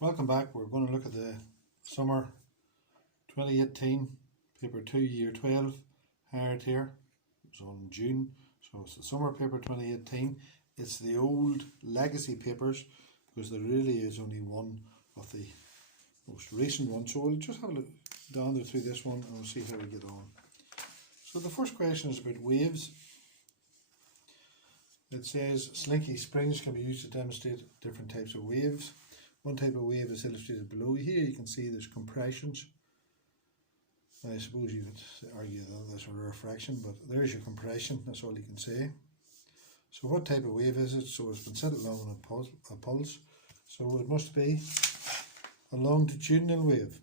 Welcome back. We're going to look at the summer 2018 paper 2 year 12 hard here. It was on June, so it's the summer paper 2018. It's the old legacy papers because there really is only one of the most recent ones. So we'll just have a look down through this one and we'll see how we get on. So the first question is about waves. It says slinky springs can be used to demonstrate different types of waves. One type of wave is illustrated below. Here you can see there's compressions. I suppose you could argue that there's a refraction, but there's your compression, that's all you can say. So what type of wave is it? So it's been sent along on a pulse, so it must be a longitudinal wave.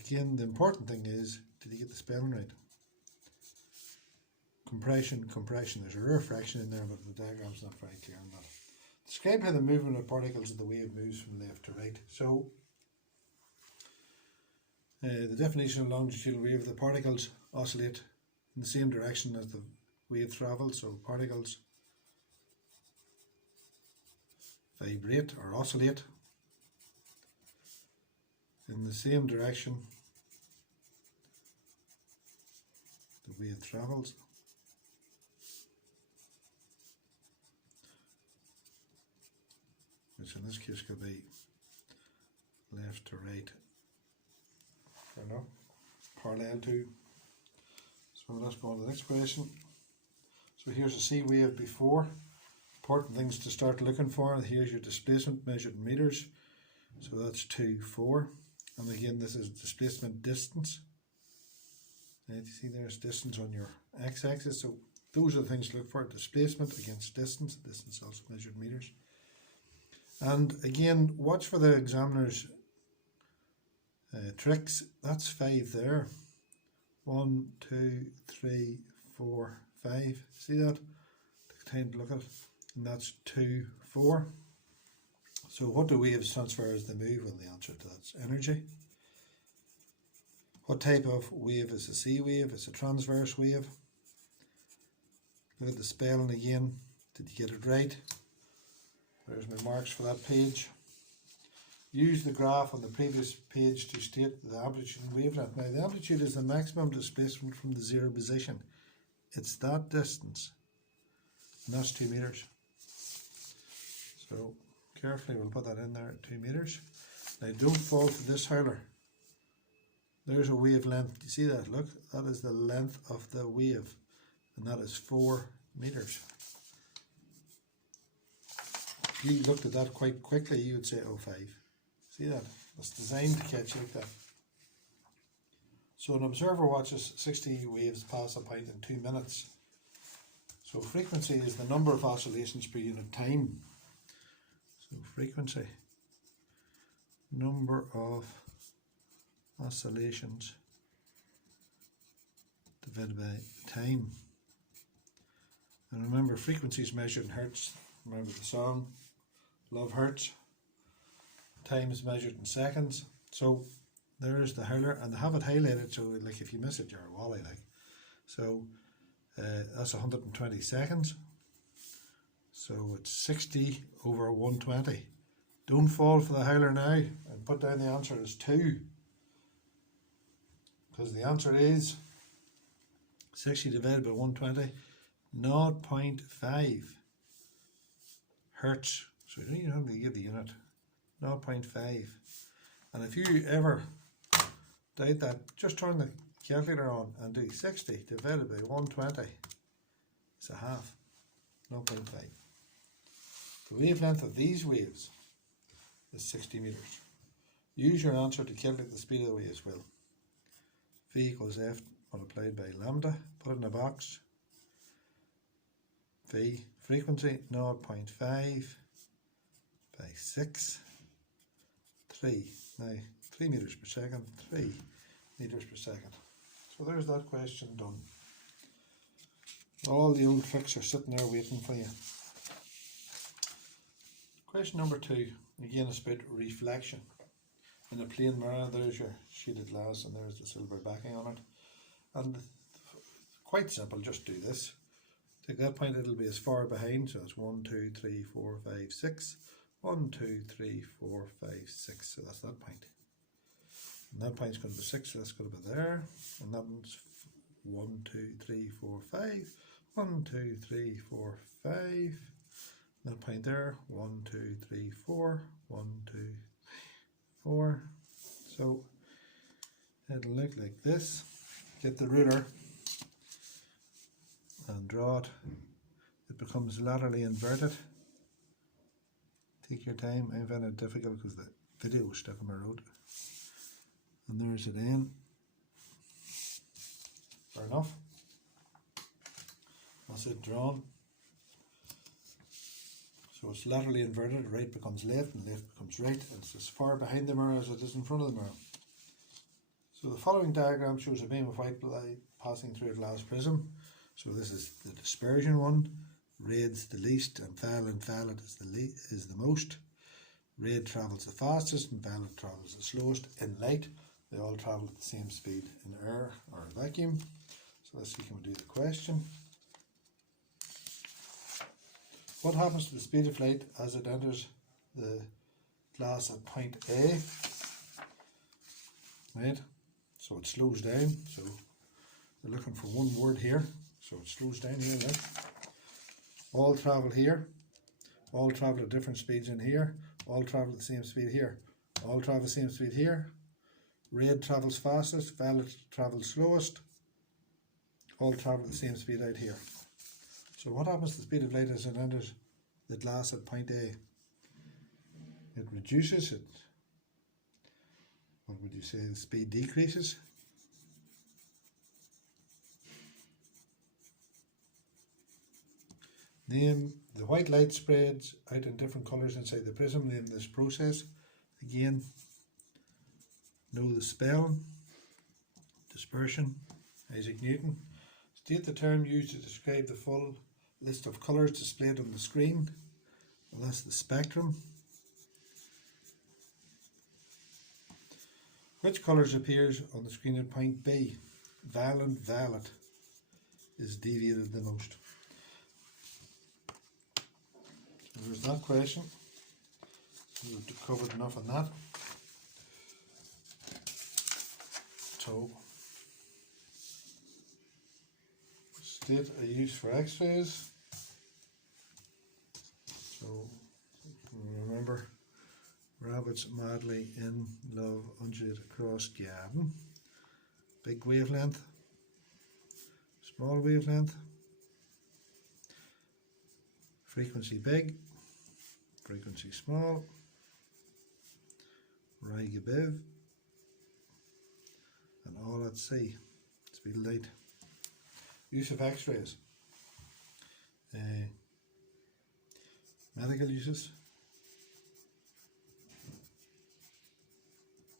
Again, the important thing is, did you get the spelling right? Compression, there's a refraction in there, but the diagram's not very clear on that. Describe how the movement of particles of the wave moves from left to right. So, the definition of longitudinal wave: the particles oscillate in the same direction as the wave travels. So particles vibrate or oscillate in the same direction the wave travels. Which in this case could be left to right, parallel to. So let's go on to the next question. So here's a C wave before. Important things to start looking for. Here's your displacement measured in meters. So that's 2, 4. And again, this is displacement distance. And you see there's distance on your x-axis. So those are the things to look for. Displacement against distance. Distance also measured in meters. And again, watch for the examiner's tricks. That's 5 there. 1, 2, 3, 4, 5. See that? Take time to look at it. And that's 2, 4. So what do waves transfer as they move? Well, the answer to that's energy. What type of wave is a C wave? It's a transverse wave. Look at the spelling again. Did you get it right? There's my marks for that page. Use the graph on the previous page to state the amplitude and wavelength. Now the amplitude is the maximum displacement from the zero position. It's that distance. And that's 2 meters. So carefully we'll put that in there at 2 meters. Now don't fall for this howler. There's a wavelength. You see that? Look, that is the length of the wave. And that is 4 meters. If you looked at that quite quickly, you would say, oh, 5. See that? It's designed to catch you like that. So an observer watches 60 waves pass a point in 2 minutes. So frequency is the number of oscillations per unit time. So frequency, number of oscillations divided by time. And remember, frequency is measured in hertz. Remember the song, Love Hertz. Time is measured in seconds. So there's the howler, and they have it highlighted, so like if you miss it, you're a wally like. So that's 120 seconds. So it's 60 over 120. Don't fall for the howler now and put down the answer as 2. Because the answer is 60 divided by 120, 0.5 hertz. So you don't even have to give the unit. 0.5. And if you ever doubt that, just turn the calculator on and do 60 divided by 120. It's a half. 0.5. The wavelength of these waves is 60 meters. Use your answer to calculate the speed of the waves. Well, V equals F multiplied by lambda. Put it in a box. V, frequency 0.5 by 6. 3. Now, 3 meters per second. 3 meters per second. So there's that question done. All the old tricks are sitting there waiting for you. Question number 2. Again, it's about reflection. In a plane mirror, there's your shaded glass and there's the silver backing on it. And quite simple, just do this. Take that point, it'll be as far behind, so it's 1, 2, 3, 4, 5, 6. 1, 2, 3, 4, 5, 6. So that's that point. And that point's going to be 6, so that's going to be there. And that one's 1, 2, 3, 4, 5. 1, 2, 3, 4, 5. That point there. 1, 2, 3, 4. 1, 2, 4. So it'll look like this. Get the ruler and draw it. It becomes laterally inverted. Take your time. I find it difficult because the video was stuck on my road. And there's it in. Fair enough. That's it drawn. So it's laterally inverted. Right becomes left and left becomes right. It's as far behind the mirror as it is in front of the mirror. So the following diagram shows a beam of white light passing through a glass prism. So this is the dispersion one. Red's the least and violet is the most. Red travels the fastest and violet travels the slowest. In light, they all travel at the same speed in air or a vacuum. So let's see, can we do the question. What happens to the speed of light as it enters the glass at point A? Right? So it slows down. So we're looking for one word here. So it slows down here, right? All travel here. All travel at different speeds in here. All travel at the same speed here. All travel the same speed here. Red travels fastest. Violet travels slowest. All travel at the same speed out here. So what happens to the speed of light as it enters the glass at point A? It reduces it. What would you say? The speed decreases. Name the white light spreads out in different colours inside the prism. Name this process. Again, know the spelling. Dispersion. Isaac Newton. State the term used to describe the full list of colours displayed on the screen. Well, that's the spectrum. Which colours appears on the screen at point B? Violet is deviated the most. There's that question. We've covered enough on that. So, state a use for X-rays. So, remember, rabbits madly in love undulate across garden. Big wavelength, small wavelength, frequency big, frequency small, rig above, and all at sea. Speed of light. Use of X-rays. Medical uses.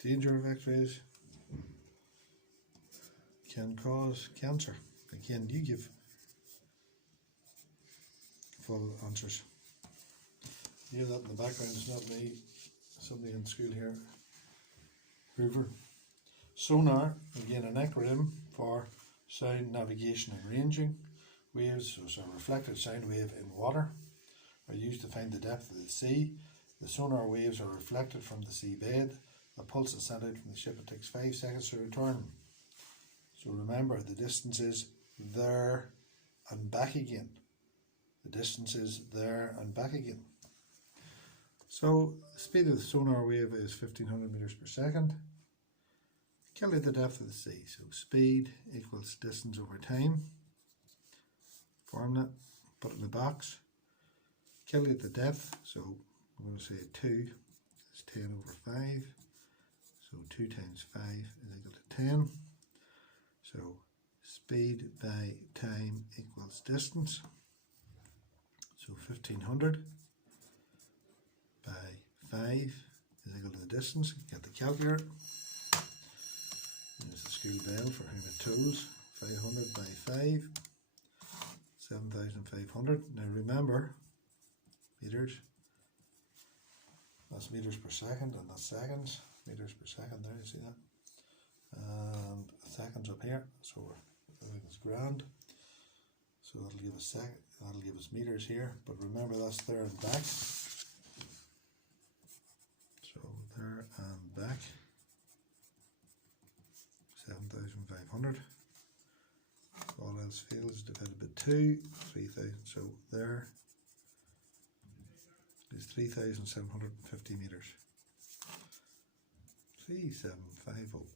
Danger of X-rays. Can cause cancer. Again, you give full answers. You hear that in the background, it's not me, somebody in school here. River Sonar, again an acronym for sound navigation and ranging. Waves, so a reflected sound wave in water, are used to find the depth of the sea. The sonar waves are reflected from the seabed. A pulse is sent out from the ship. It takes 5 seconds to return. So remember, the distance is there and back again. The distance is there and back again. So the speed of the sonar wave is 1500 meters per second. Calculate the depth of the sea. So speed equals distance over time. Formula, put it in the box. Calculate the depth. So I'm going to say 2 is 10 over 5. So 2 times 5 is equal to 10. So speed by time equals distance. So 1500 by 5 is equal to the distance. Get the calculator. There's the school bell for home and tools. 500 by 5, 7,500. Now remember, meters, that's meters per second, and that's seconds. Meters per second there, you see that? And seconds up here, so everything's grand. So that'll give us meters here, but remember that's there and back. there and back. 7,500. All else fails divided by 2, 3,000. So there is 3,750 metres. 3750.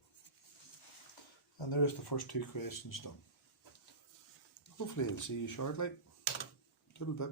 And there's the first two questions done. Hopefully I'll see you shortly. A little bit.